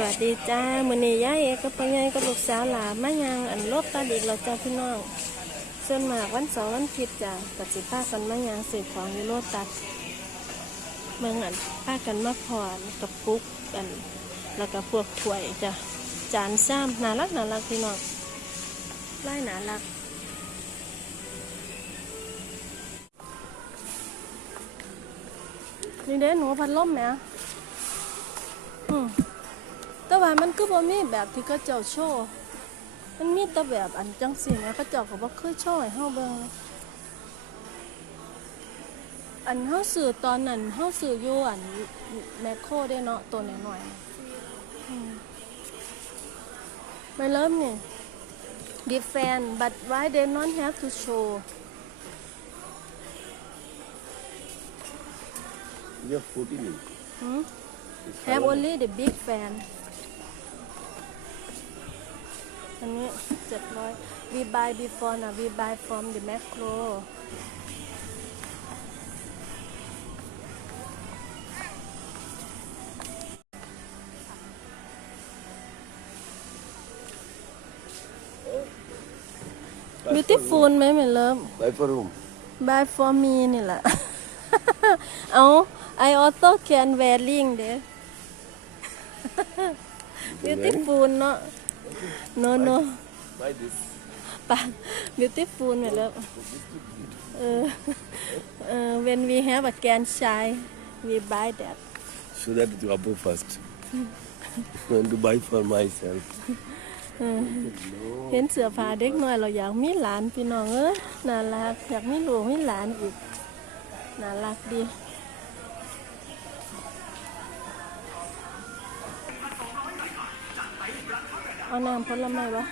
สวัสดีจ้ามือนี้ยายเอกกับพ่อใหญ่กับลูกสาวหลานมายังอันรถตาดีกแล้วจ้าพี่น้องส่วนมากวันเสาร์วันอาทิตย์จ้าก็สิพากันมายังซื้อของยู่โลตัสเมืองอันพากันมาพรกับปุกกันแล้วก็พวกถ้วยจ้ะจานซ้ำน่ารักน่ารักพี่น้องไล่น่ารักนี่เด้หนูพัดลมไหม แต่ว่ามันก็บ่มีแบบที่เขาเจ้าโชว์มันมีแต่แบบอันจังสีนะเขาเจ้าก็บ่เคยโชว์ให้เฮาเบิ่งอันเฮาซื้อตอนนั้นเฮาซื้ออยู่อันแมคโครได้เนาะตัวน้อยๆอืมไม่เริ่มนี่ defend but why they not have to show You have 14 inch. hmm? It's have fine. only the big fan 700 we buy before now we buy from the macro บิวตี้ฟูลไหมเหมือนเลิฟ Buy for room. buy for me นี่แหละ เอา I also can wearing เด้ beautiful เนาะ no no Buy this. ปะ beautiful เหมือนแล้ว เออ เออ when we have a can shy we buy that So that you above first. and to buy for myself. เห็นเสื้อผ้าเด็กน้อยเราอยากมีหลานพี่น้องเอ้ยน่ารักอยากมีลูกมีหลานอีกน่ารักดี เอาน้ำผลไม้วะ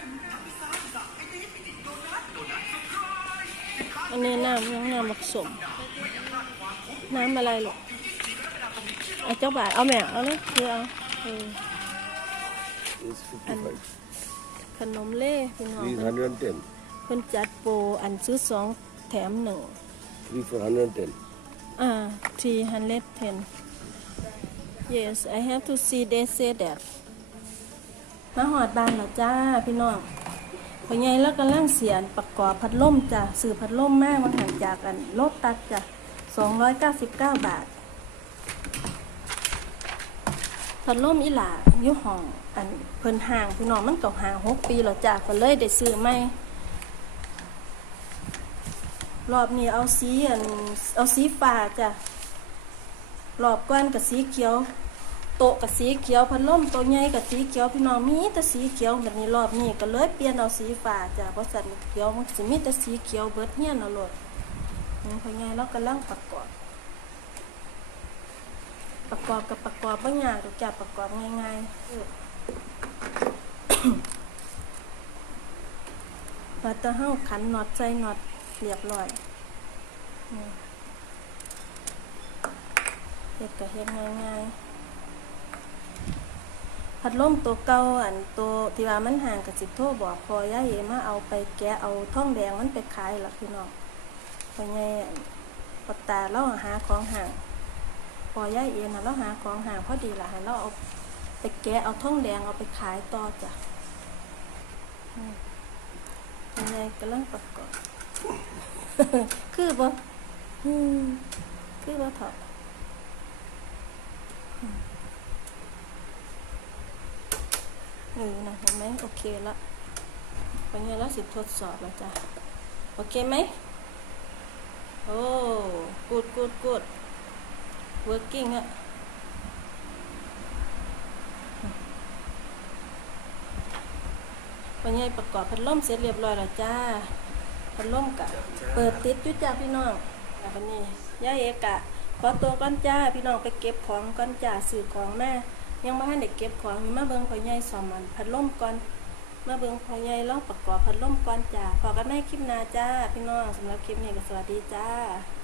อันนี้น้ำยังน้ำผสมน้ำอะไรหรอกเอาเจ้าบาทเอาแม่เอาเลยคือเอาเออ It's 55. ขนมเล่พี่น้อง Three is 110. เพิ่นจัดโปรอันซื้อสองแถมหนึ่ง Three for 110. อ่าทีฮันเลเทน yes I have to see they say that มาหอดบ้านแล้วจ้าพี่น้อง พอไงแล้วกำลังเสียนประกอบพัดลมจ้ะสื่อพัดลมแม่มาหันจากกันลบตัดจ้ะ299 บาท พัดลมอีหลายู่ห้องอันเพิ่นห่างพี่น้องมันก็ห่างหกปีแล้วจ้ะก็เลยได้ซื้อใหม่รอบนี้เอาสีอันเอาสีฟ้าจ้ะรอบก้อนกับสีเขียว โต๊ะกับสีเขียวพัดลมโต๊ะใหญ่กับสีเขียวพี่น้องมีแต่สีเขียวแบบนี้รอบนี้ก็เลยเปลี่ยนเอาสีฟ้าจ้ะเพราะสันเขียวมันสิมีแต่สีเขียวเบิดเฮียนเอาโลดนี่พอใหญ่เรากำลังประกอบ ประกอบกับประกอบบ่ยากดอกจ้ะประกอบง่ายๆเออว่าแตะเฮาขันน็อตใส่น็อตเรียบร้อยเฮ็ดก็เฮ็ดง่ายๆ พัดลมตัวเก่าอันตัวที่ว่ามันห่างกับสิโทบอกพอย่าเอมาเอาไปแกะเอาท่องแดงมันไปขายล่ะพี่น้องพอไงปตาเราหาของห่างพอย่าเอนะเราหาของห่างพอดีล่ะให้เราเอาไปแกะเอาท่องแดงเอาไปขายต่อจ้ะยังไงกำลังประกอบคือบ่อืมคือบ่เถอะอืม เออนะเห็นไหมโอเคละวันนี้เราสิทดสอบแล้วจ้ะโอเคไหมโอ้ good good good working อะวันนี้ประกอบพัดลมเสร็จเรียบร้อยแล้วจ้าพัดลมกะ เปิดติดอยู่จ้าพี่น้องแล้ววันนี้ย่าเอกะขอตัวก้อนจ้าพี่น้องไปเก็บของก้อนจ้าสื่อของแม่ ยังไม่ทันได้เก็บของมีมาเบิ่งพ่อใหญ่สอมมันพัดลมก่อน มาเบิ่งพ่อใหญ่ลองประกอบพัดลมก่อนจ้าพอกันในคลิปหน้าจ้า พี่น้องสำหรับคลิปนี้ก็สวัสดีจ้า